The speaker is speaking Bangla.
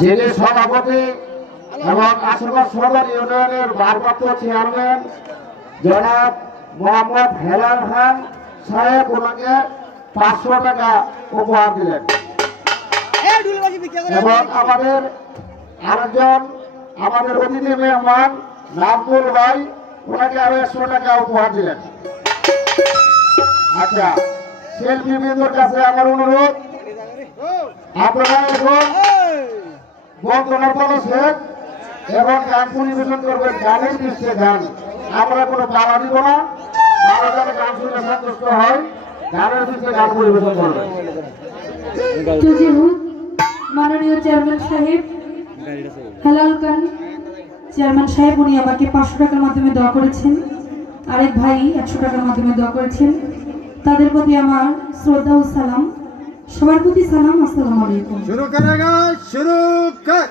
যিনি সভাপতি এবং আশুগঞ্জ সদর ইউনিয়নের ভারপ্রাপ্ত চেয়ারম্যান জনাব মোহাম্মদ হেলাল খান সাহেব ওনাকে 500 টাকা উপহার দিলেন এবং আমাদের আরেকজন আমাদের অতিথি মেহমান নাজমুল ভাই ওনাকে আরো 100 টাকা উপহার দিলেন। আচ্ছা, শিল্পী বৃন্দর কাছে আমার অনুরোধ, আপনারা এখন বন্দনা পড়েছেন এবং গান পরিবেশন করবেন, গানের দৃশ্যে গান। আমরা কোনো বাধা দিব না, তারা যেন গান শুনে সন্তুষ্ট হয়, গানের দৃশ্যে গান পরিবেশন করবেন। মাননীয় চেয়ারম্যান সাহেব হেলাল খান চেয়ারম্যান সাহেব উনি আমাকে 500 টাকার মাধ্যমে দোয়া করেছেন, আরেক ভাই 100 টাকার মাধ্যমে দোয়া করেছেন। তাদের প্রতি আমার শ্রদ্ধা ও সালাম। সবার প্রতি সালাম, আসসালামু আলাইকুম। শুরু করেগা, শুরু কর।